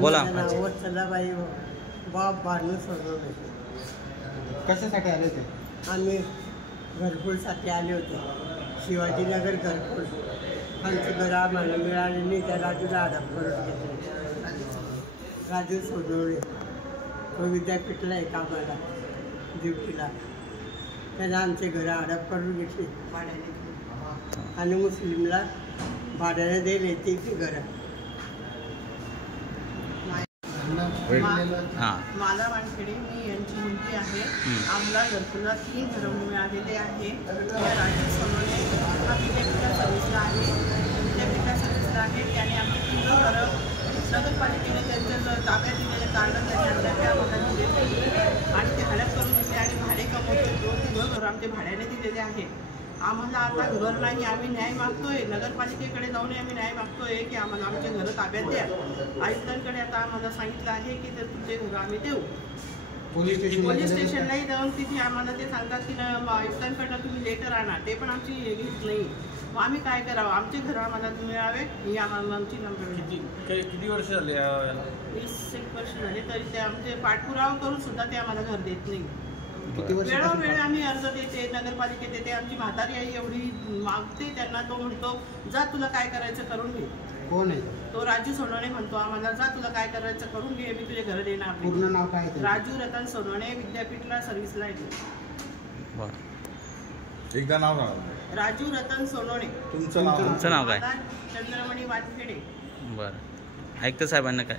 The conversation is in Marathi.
बोला. वत्सलाबाई बाप भानू सोडवणे. कशासाठी आले होते? आम्ही घरकुलसाठी आले होते. शिवाजीनगर घरकुल. आमचं घर आम्हाला मिळाले नाही, त्या राजूला हडप करून घेतले. राजू सोडवणे तो विद्यापीठला आहे कामाला ड्युटीला. त्याला आमचे घर हडप करून घेतले भाड्याने आणि मुस्लिमला भाड्याने दिले ती घरं. मला वानखेडे, मी यांची मुलगी आहे. आम्हाला घरकुला 3 घरं मिळालेले आहे. राजू सोनवणे हा विद्यापीठा सर्व्हिसला आहे. विद्यापीठा सर्व्हिसला आहे. त्याने आम्ही 3 घरं नगरपालिकेने त्यांच्या ताब्यात दिलेले काढलं, त्याने आम्हाला दिले आणि ते हडप करून दिले आणि भाडे कमवते. 2 घरं आमचे भाड्याने दिलेले आहेत. आम्हाला आता घर नाही, आम्ही न्याय मागतोय. नगरपालिकेकडे जाऊन आम्ही न्याय मागतोय की आम्हाला आमचे घरं ताब्यात द्या. आयुक्तांकडे आता आम्हाला सांगितलं आहे की तर तुमचे घरं आम्ही देऊ. पोलीस स्टेशनलाही जाऊन तिथे आम्हाला ते सांगतात की आयुक्तांकडनं तुम्ही लेटर आणा. ते पण आमची घेत नाही. मग आम्ही काय करावं? आमचे घरं आम्हाला मिळावे ही आम्हाला आमची नंबर. किती वर्ष झाले? 20 वर्ष झाले तरी ते आमचे पाठपुरावा करून सुद्धा ते आम्हाला घर देत नाही. वेळोवेळी आम्ही अर्ज देते, नगरपालिकेत देते. आमची म्हातारी आई एवढी मागते त्यांना. तो म्हणतो जा तुला काय करायचं करून घे. कोण आहे तो? राजू सोनवणे म्हणतो आम्हाला जा तुला काय करायचं करून घे, मी तुझे घर देणार. पूर्ण नाव काय? राजू रतन सोनवणे, विद्यापीठला सर्व्हिसला येते. एकदा नाव राजू रतन सोनवणे. तुमचं नाव काय? चंद्रमणी वानखेडे. बरं. ऐकतं साहेबांना काय?